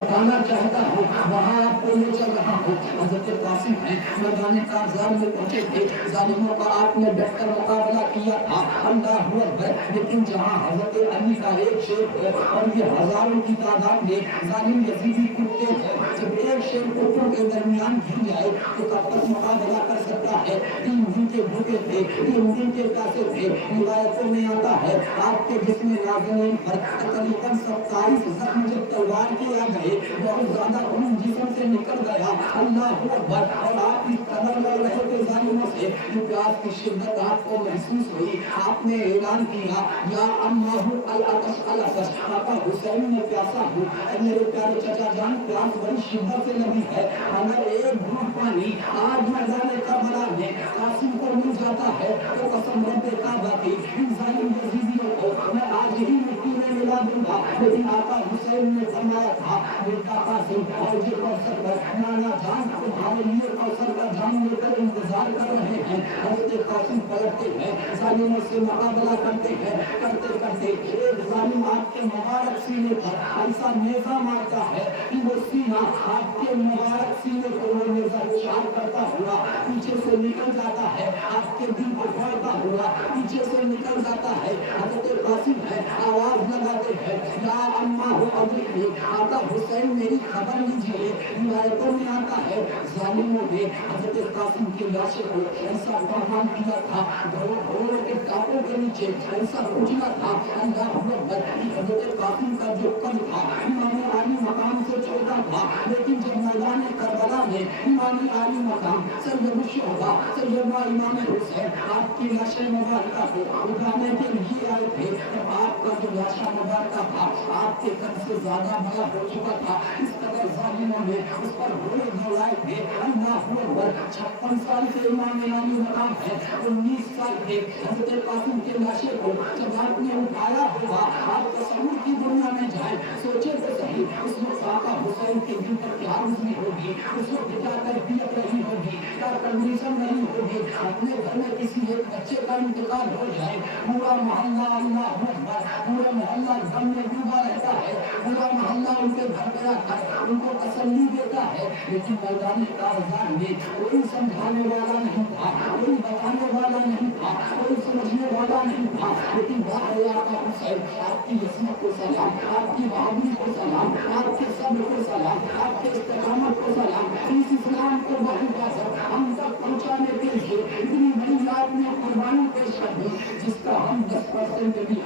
बताना चाहता हूँ, वहाँ आपको ले चल रहा हूँ। हज़रत कासिम है, मैदान कारज़ान में पहुँचे थे, ज़ालिमों का आपने डटकर मुकाबला किया था, अल्लाहू अकबर। लेकिन जहाँ हज़रत अली का एक शेर है और ये हज़ारों की तादाद में ज़ालिम यज़ीदी कुत्ते हैं, जब एक शेर कुत्तों के दरमियान घिर जाए तो कब तक मुकाबला कर सकता है? 3 दिन के भूखे थे, 3 दिन के प्यासे थे। रिवायतों में आता है आपके जिस्म नाज़नीन पर तकरीबन 27 जख्म जब तलवार के आ गए, बहुत ज्यादा खून जिस्म से निकल गया, अल्लाह अकबर। और आप इस कदर लग रहे थे जालिमों से, ये प्यास की शिद्दत आपको महसूस हुई, आपने ऐलान किया, या अम्माहु अल अतश अल अतश, पापा हुसैन में प्यासा हूँ। मेरे प्यारे चचा जान, प्यास बड़ी शिद्दत से लगी है, अगर एक घूंट पानी आज मैदान करबला में कासिम को मिल जाता है तो कसम रब्बे काबा की इन जालिम यज़ीदियों को मैं आज ही मिट्टी में मिला दूंगा। लेकिन आका हुसैन ने फरमाया था, बेटा कासिम, और ये कौसर पर नाना जान तुम्हारे लिए कौसर का जाम लेकर इंतजार कर रहे हैं। हज़रत कासिम पलटते हैं, जालिमों से मुकाबला करते हैं, करते करते एक जालिम आपके मुबारक सीने पर ऐसा नेज़ा मारता है कि वो सीना आपके मुबारक सीने को वो नेज़ा चार करता हुआ पीछे से निकल जाता है, आपके दिल को फाड़ता हुआ पीछे से निकल जाता है। हज़रत कासिम है, आवाज लगाते हैं, या अम्मा हो अदरिकनी, आका हुसैन मेरी खबर लीजिए। रिवायतों में आता है जालिमों ने हज़रत कासिम की लाशें को ऐसा बर्बाद किया था, घोड़ों के टापों के नीचे ऐसा कुचला था, अल्लाह अकबर। हज़रत कासिम का जो कद था इमाम आली मकाम से छोटा था, लेकिन जब मैदान करबला में इमाम आली मकाम सैयद शुहदा सैयदना इमाम हुसैन आपकी लाशें मुबारका को उठाने के लिए आए थे, तब आपका जो लाशा मुबारका था आपके कद से ज्यादा बड़ा हो चुका था। इस कदर जालिमों ने उस पर घोड़े दौड़ाए थे, अल्लाह अकबर। 56 साल के इमाम आली मकाम है, 19 साल के हज़रत कासिम के लाशे को जब आपने उठाया होगा, आप तसव्वुर की दुनिया में जाए, सोचे तो सही उस वक्त आका हुसैन के दिल पर क्या गुजरी होगी, उस वक्त क्या तरबियत रही होगी, क्या कंडीशन रही होगी। अपने घर में किसी एक बच्चे का इंतकाल हो जाए, पूरा मोहल्ला अल्लाह अकबर, पूरा मोहल्ला गम में डूबा रहता है, पूरा मोहल्ला उनके घर पे आकर उनको तसल्ली देता है, लेकिन मैदान कारज़ान में कोई समझाने वाला नहीं था, कोई बताने वाला नहीं था, कोई समझने वाला नहीं था। लेकिन बात है आका हुसैन, आपकी इस्मत को सलाम, आपकी बहादुरी को सलाम, आपके सब्र को सलाम, आपके इस्तिकामत को सलाम, इस इस्लाम को बहुबासर हम तक पहुंचाने के लिए इतनी बड़ी आपने कुर्बानी पेश कर दी, जिसका हम 10% भी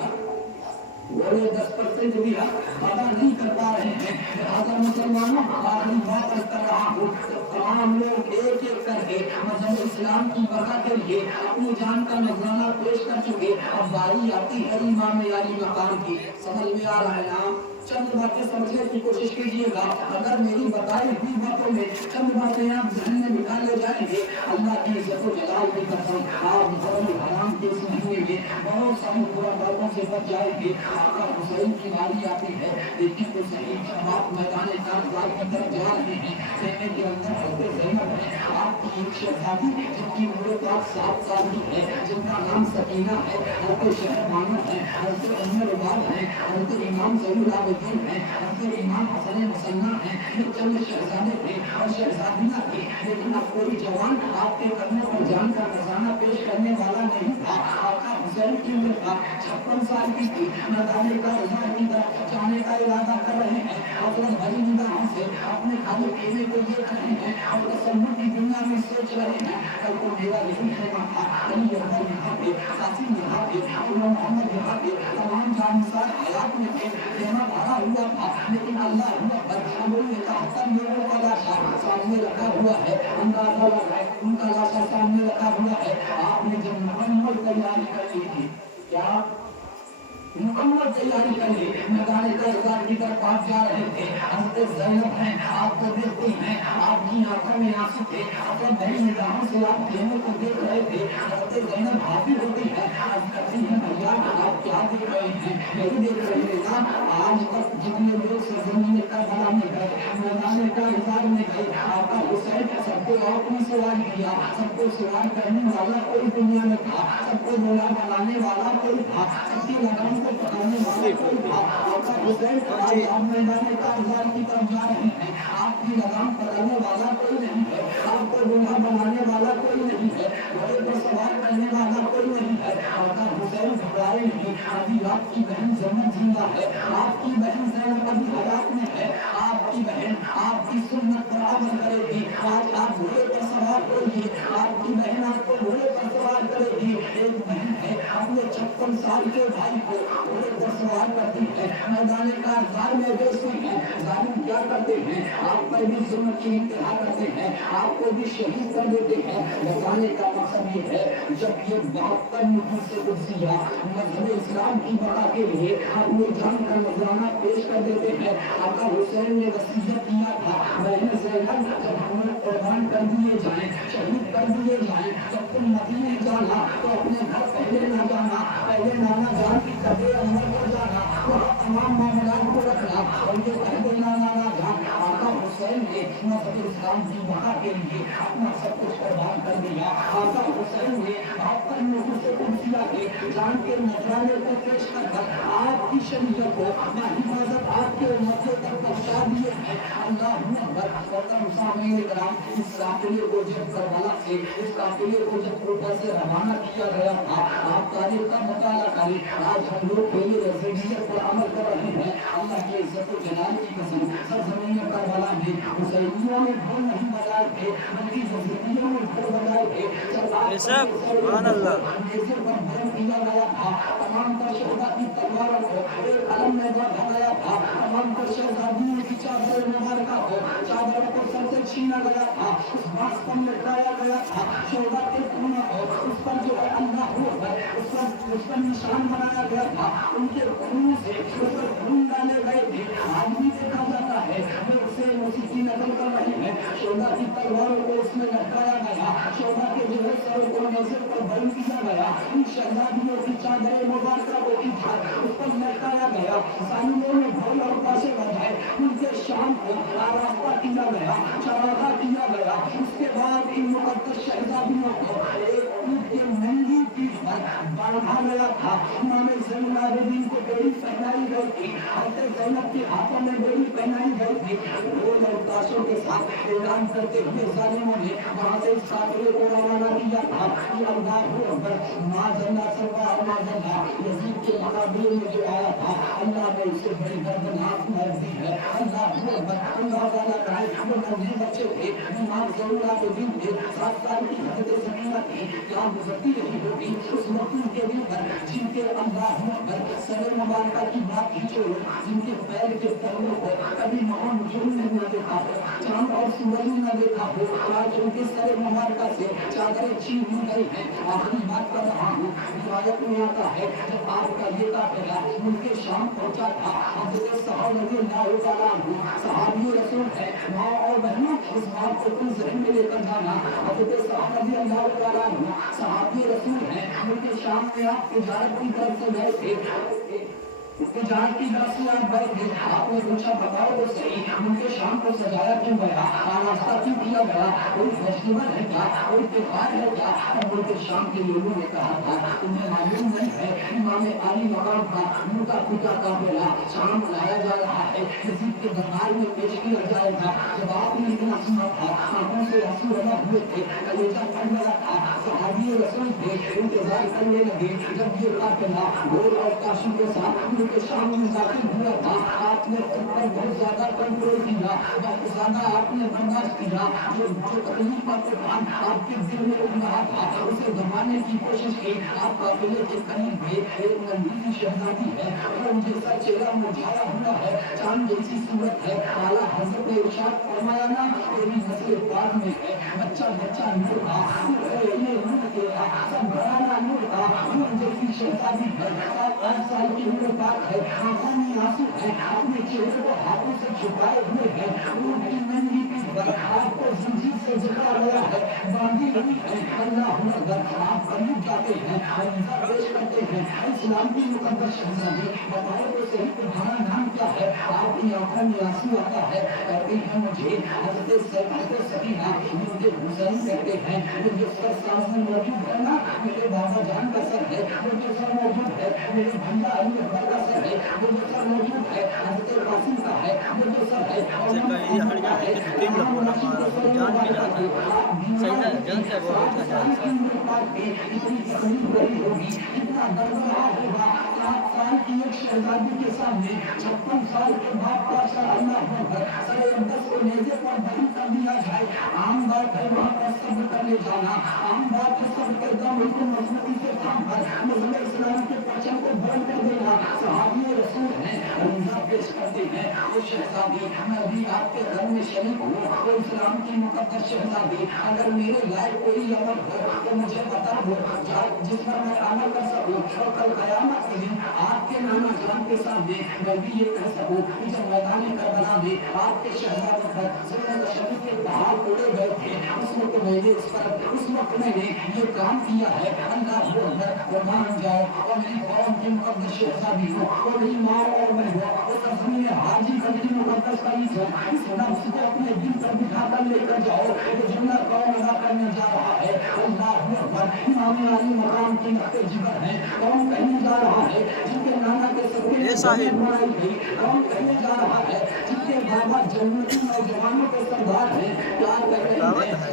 बोले 10% भी अदा नहीं कर पा रहे हैं। लिहाजा मुसलमानों, आखिरी बात कर रहा हूँ, तमाम लोग एक एक करके मजहब इस्लाम की बका के लिए अपनी जान का नजराना पेश कर चुके। अब बारी आती है इमाम आली मकाम की। समझ में आ रहा है ना? चंद बातें समझने की कोशिश कीजिएगा। अगर मेरी बताई हुई बातों में चंद बातें आप ध्यान में निकाले जाएंगे, अल्लाह की इज्जत व जलाल की कसम, आप धर्म हराम के इस महीने में बहुत सारी बुरा बातों से बच जाएंगे। आका हुसैन की बारी आती है, लेकिन तो सही आप मैदान कारज़ान की तरफ जा रहे हैं, खेमे के अंदर हज़रत ज़ैनब है, आपकी एक शहज़ादी जिनकी उम्र 7 साल की है, जिनका नाम सकीना है, हज़रत शहरबानो है, हज़रत उम्मे रुबाब है, हज़रत इमाम ज़ैनुल आबिदीन है, हज़रत इमाम हसन मुसन्ना है। ये चंद शहज़ादे थे और शहज़ादियाँ थी, लेकिन अब कोई जवान आपके कदमों पर जान का खजाना पेश करने वाला नहीं था। आका हुसैन की उम्र 56 साल की थी, मैदान कारज़ान की तरफ जाने का इरादा कर रहे हैं, हज़रत भरी निगाहों से अपने खाने पीने को देख रहे हैं और तसव्वुर की दुनिया में सोच रहे हैं, कल को मेरा यही कहना था, अली अकबर यहाँ पे, कासिम यहाँ पे, इमाम मोहम्मद यहाँ पे, तमाम जानसार हयात में थे, यहाँ भरा हुआ था, लेकिन अल्लाह अकबर, उन्होंने 71 लोगों का लाशा सामने रखा हुआ है, अंदाजा लगाए उनका लाशा सामने रखा हुआ है। आपने जब मुकम्मल तैयारी कर ली थी, क्या मुकम्मल तैयारी कर ली, मैदान कारज़ान की तरफ आप जा रहे थे, हज़रत ज़ैनब हैं, आपको देखती हैं, आपकी आंखों में आंसू थे, अपने नई निगाहों से आप खेमे को देख रहे थे। हज़रत ज़ैनब हाफिज़ होती है, आज कहती हैं भैया आप क्या देख रहे हैं, यही देख रहे हैं ना। आज तक जितने लोग सरज़मीन करबला में गए, मैदान कारज़ान में गए, आका हुसैन सबको आपने सवाल किया, सबको सवाल करने वाला कोई दुनिया में था, सबको लोला बनाने वाला कोई था, सबकी लगाम को पकड़ने वाला कोई था। आका हुसैन आज आप मैदान कारज़ान की तरफ जा आए नहीं, अभी आपकी बहन जन्नत जिंदा है, आपकी बहन ज़ैनब अभी हयात में है, आपकी बहन आपकी सुन्नत पर अमल करेगी, आज आप घोड़े पर सवार होगी, आपकी बहन आपको घोड़े पर सवार करेगी। एक बहन है अपने 56 साल के भाई को घोड़े पर सवार करती है, मैदान कारज़ार में बेचती है। जालिम क्या करते हैं, आप पर भी जुल्म की इंतहा करते हैं, आपको भी शहीद कर देते हैं। बताने का मकसद ये है, जब ये 72 नुफूस से कुर्सियाँ मज़हब इस्लाम की बका के लिए अपनी जान का नजराना पेश कर देते हैं। आका हुसैन ने वसीयत किया था, बहन ज़ैनब जब हमें कुर्बान कर दिए जाएं, शहीद कर दिए जाएं, जब तुम मदीने जाना तो अपने घर पहले ना जाना, पहले नाना जान की कब्र अमर पर जाना, वहाँ तमाम मामलात को रखना, और ये पहले नाना जान। आका हुसैन ने मज़हब इस्लाम की बका के लिए अपना सब कुछ कुर्बान कर दिया। आका हुसैन ने 72 नुफूस से कुर्सियाँ के जान के नजराने को पेश कर आपकी शरीयत को हिफाजत आपके मौके तक पहुँचा दिए हैं। अल्लाह इस काफिले को जब करबला से, इस काफिले को जब कोटा से रवाना किया गया था, आप तारीख का मुताला करें, आज हम लोग पहले रज़ियत पर अमल कर रहे हैं। अल्लाह के इज्जत व जलाल की कसम, सरज़मीन करबला में हुसैनियों ने ढोल नहीं बजाए थे, बल्कि यज़ीदियों ने ढोल बजाए थे। सुभान अल्लाह। किया गया था, तमाम तर शहदा की तलवारों को एक अलम में बांधा गया था, तमाम तर शहजादियों की चादर मुबारका को चादरों को सर से छीना गया था, उस बांस पर लटकाया गया था, शहदा के खून को उस पर जो है अल्लाह उस पर निशान बनाया गया था, उनके खून से उस पर खून डाले गए थे। आज भी देखा जाता है लोग से उसी नकल कर रहे हैं, शहदा की तलवारों को उसमें लटकाया गया, शहदा के जो है सरों को नजर पर बंद किया गया, इन शहजादियों की चादर मुबारका को उस पर लटकाया गया, सालियों में ढोल और ताशे बजाए उनके शाम को आरास्ता किया गया, चरागा किया गया। उसके बाद इन मुकद्दस शहजादियों को एक ऊँट के नंगी पीठ पर बांधा गया था, इमाम ज़ैनुल आबिदीन को बेड़ी पहनाई गई थी, हज़रत ज़ैनब के हाथों में बेड़ी पहनाई गई थी। ढोल और ताशों के साथ ऐलान करते हुए ज़ालिमों ने वहाँ से इस काफिले को रवाना किया था कि अल्लाहू अकबर, माज़अल्लाह सल्लल्लाहु अलैहि वसल्लम यज़ीद के मुकाबले में जो आया था, अल्लाह ने उसे बड़ी दर्दनाक मौत दी है। अल्लाहू अकबर, अल्लाह ताला का वो नन्हे बच्चे थे, इमाम ज़ैनुल आबिदीन थे, 7 साल की हज़रत ज़मीना थी, क्या गुज़रती रही होगी उस मकतूल के दिल पर, जिनके अल्लाहू अकबर सर मुबारका की बात ही छोड़ो, जिनके पैर के तलवों को कभी महान जुल्म ने न देखा हो, चांद और सूरज ने न देखा हो, आज उनके सर मुबारका से चादरें छीन ली गई हैं। आखिरी बात कर रहा हूँ, रिवायत में आता है जब आपका ये काफिला उनके शाम पहुंचा था, हज़रत साहब रज़ियल्लाहु तआला अन्हु सहाबी रसूल है, माँ और बहनों इस बात को तुम ज़हन में लेकर जाना, हज़रत साहब रज़ियल्लाहु तआला अन्हु सहाबी रसूल है, उनके शाम में आप तिजारत की तरफ से गए थे, जहाँ की रस्म आप गए थे, आपने पूछा बताओ तो सही, उनके शाम को सजाया क्यों गया, नाश्ता क्यों किया गया, कोई फेस्टिवल है क्या, कोई त्योहार है क्या? उनके शाम के लोगों ने कहा था, तुम्हें मालूम नहीं है, इमाम आली मकाम का उनका खुदा काफिला शाम लाया जा रहा है, किसी के दरबार में पेश किया जाएगा। जब आपने इतना सुना था, आंखों से आंसू बना हुए थे, कलेजा फट गया था, सहाबी रसूल थे, इंतजार करने लगे जब ये काफिला ढोल और ताशों के साथ के सामने दाखिल हुआ था। आपने उन पर बहुत ज्यादा कंट्रोल किया, बहुत ज्यादा आपने बर्दाश्त किया, जो तकलीफ का तूफान आपके दिल में उठ रहा था उसे दबाने की कोशिश की। आप काफिले के करीब गए, एक नन्ही सी शहजादी है, रंग जैसा चेहरा मुरझाया हुआ है, चांद जैसी सूरत है, आला हज़रत ने इरशाद फरमाया ना, तेरी नस्ल पाक में है, बच्चा बच्चा नूर का, ये नूर तेरा सब घराना नूर का, नूर जैसी शहजादी है, 8 साल की उम्र पाक है, आंखों में आंसू है, अपने चेहरे को हाथों से छुपाए हुए है, उनकी नंगी पीठ पर आपको जंजीर से जकड़ा गया है, बांधी हुई है। अल्लाहू अकबर, आप करीब जाते हैं, फरिज़ा पेश करते हैं, इस्लाम की मुकद्दस शहजादी बताओ तो सही तुम्हारा नाम क्या है? आपकी आंखों में आंसू आता है, कहती है मुझे हज़रत सकीना मुझे हुसैन कहते हैं, वो जो सर सामने मौजूद है ना, मेरे बाबा जान का सर है, वो जो सर मौजूद है मेरे भैया अली अकबर का सर है, वो जो सर मौजूद है हज़रत कासिम का है, वो जो सर है और हट जाने के तीन लोग बोला हमारा जान भी जाता है सही है, जान से बहुत अच्छा इतनी तकलीफ रही होगी, इतना कितना दर्द रहा होगा। 7 साल की एक शहजादी के सामने 56 साल के बाप का अल्लाह पर सरे अब्दस को नेज़े पर बंद कर दिया जाए। आम बात है वहाँ पर सब्र कर ले जाना, आम बात है सब के दम उनको मजबूती से काम पर नज़र इस्लाम के परचम को बुलंद कर देना। सहाबी रसूल हैं, रमज़ा पेश करते हैं, वो शहजादी मैं भी आपके घर में शरीक हूँ, वो इस्लाम की मुकद्दस शहजादी, अगर मेरे लायक कोई अमल हो तो मुझे बता दो जिस पर मैं अमल कर सकूँ और कल क़यामत के दिन आपके नाना जान के सामने मैं भी ये कह सकूँ कि जब मैदान करबला में आपके शहजादे पर ज़िंदा शरीफ के पहाड़ तोड़े गए थे, उस वक्त मैंने इस पर उस वक्त मैंने ये काम किया है। अल्लाह वो मान जाए और मेरी कौम की मुकद्दस शहजादी हो, और मेरी माँ और मैं हो, वो सरज़मीन हाजी की मुकद्दस तारीफ हो, इस नफ्स को अपने दिल पर बिठा कर लेकर जाओ, ये जुमला कौन अदा करने जा रहा है। अल्लाह अकबर, इमाम अली मकाम की नक्ते जिगर है, कौन कहने जा रहा है जिनके नाना के सपने बनाई गई, कौन कहने जा रहा है जिनके बाबा जन्नती नौजवानों के सरदार हैं। क्या कह रहे हैं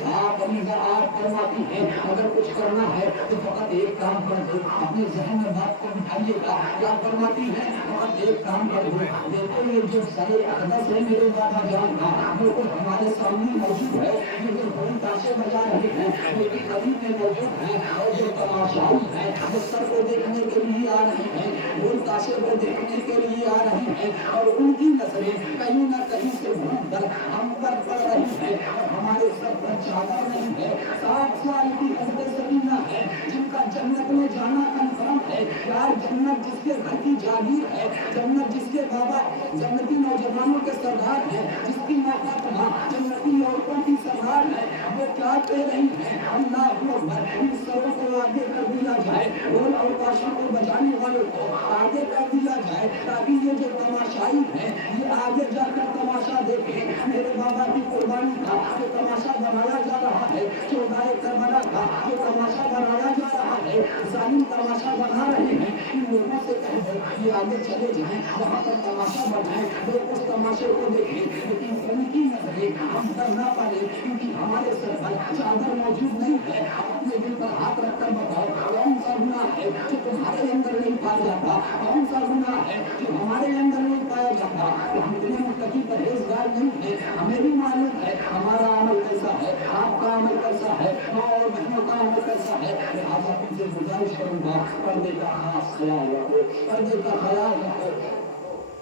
आप फरमाती है अगर कुछ करना है तो फकत एक काम कर दो, अपने ज़हन में बात को बिठाइएगा। क्या फरमाती है फकत एक काम कर दो, देखो ये जो सरे अक़दस है मेरे बाबा जान का बिल्कुल हमारे सामने मौजूद है, ये जो ढोल ताशे बजा रहे हैं मेरी गली में मौजूद है, और जो तमाशाई है वो सर को देखने के लिए आ रहे हैं, ढोल ताशे को देखने के लिए आ रहे हैं, और उनकी नजरें कहीं ना कहीं से घूम कर हम पर पड़ रही है, और हमारे सर पर चादर नहीं है। 7 साल की हज़रत सकीना है जिनका जन्नत में जाना कन्फर्म है। यार जन्नत जिसके घर की जागीर है, जन्नत जिसके बाबा जन्नती नौजवानों के सरदार है, जिसकी माँ फातिमा जन्नती औरतों की सरदार है, वो क्या कह रही है अल्लाह अकबर, इन सरों को आगे कर दिया जाए, ढोल और ताशों को बजाने वालों को आगे कर दिया जाए, ताकि ये जो तमाशाई है ये आगे जाकर तमाशा देखे। मेरे बाबा की कुर्बानी का जो तमाशा बनाया जा रहा है, चौदाए करबला का जो तमाशा बनाया जा रहा है, जालिम तमाशा बना रहे हैं, इन लोगों से कह दो ये आगे चले जाएं, वहाँ पर तमाशा बनाए, वो उस तमाशे को देखें, लेकिन उनकी नजरें हम पर ना पड़े, क्योंकि हमारे सर पर चादर मौजूद नहीं है। अपने दिल पर हाथ रखकर बताओ कौन सा गुनाह है जो तुम्हारे अंदर नहीं पाया जाता, कौन सा गुनाह है जो हमारे अंदर नहीं पाया जाता। हम इतने मुत्तकी परहेज़गार नहीं है, हमें भी मालूम है हमारा अमल कैसा है, आपका अमल कैसा है, माँ और बहनों का अमल कैसा है। लिहाजा तुमसे गुजारिश करूंगा पर्दे का खास ख्याल रखो, पर्दे का ख्याल रखो।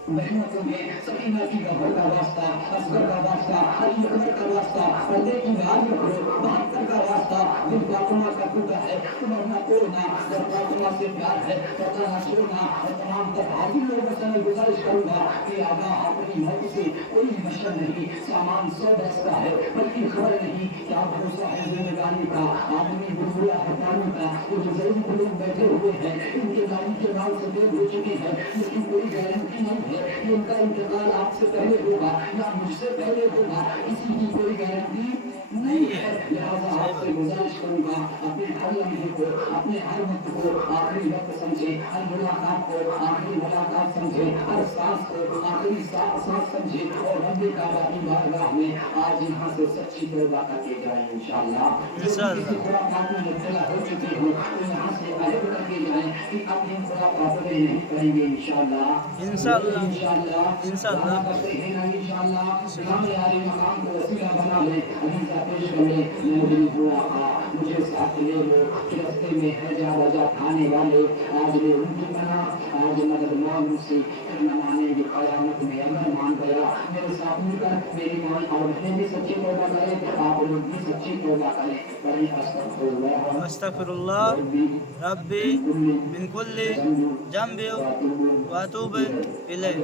बहनों को में सकीना की गबर का वास्ता, असगर का वास्ता, अली अकबर का वास्ता, पर्दे की राज रखो, 72 का वास्ता, दिल फातिमा का टूटा है, तुम अपना तोड़ना, जब फातिमा से प्यार है पर्दा न छोड़ना। और तमाम तक हाजिर लोगों से मैं गुजारिश करूंगा कि आगा अपनी मौत से कोई मशर नहीं, सामान 100 बरस का है, बल्कि खबर नहीं क्या भरोसा है जिंदगानी का, आदमी बुलबुला है पानी का। वो जो जरूर लोग बैठे हुए हैं इनके गाड़ी के नाम से देर हो चुके हैं, इसकी कोई गारंटी नहीं है कि उनका इंतकाल आपसे पहले होगा या मुझसे पहले होगा, इसी की कोई गारंटी नहीं है। लिहाजा आपसे गुजारिश करूंगा अपने हर लम्हे को, अपने हर वक्त को आखिरी वक्त समझे, हर मुलाकात को आखिरी मुलाकात समझे, हर सांस को आखिरी सांस समझे, और रब्बे काबा की बारगाह में आज यहाँ से सच्ची तौबा करके जाए इंशाअल्लाह। किसी खुराफात में मुब्तला हो चुके हो तो यहाँ से अलग करके जाए कि अब इन खुराफातों में नहीं करेंगे इंशाअल्लाह। इंशाअल्लाह इंशाअल्लाह करते हैं ना इंशाअल्लाह। सामने आले मकाम को वसीला बना ले, अभी पेश कर ले, मुझे हुआ मुझे साथ ले लो, रास्ते में है जा रजा खाने वाले, आज ले उनकी बना, आज मदद मांग मुझसे, फिर न मानेगी क़यामत में अगर मान गया। मेरे साथ मिलकर मेरी माँ और बहनें भी सच्ची तौबा करें, आप लोग भी सच्ची तौबा करें। पढ़िए अस्तगफिरुल्लाह अस्तगफिरुल्लाह रब्बी मिन कुल्ली ज़ंबि व अतूबु इलैह।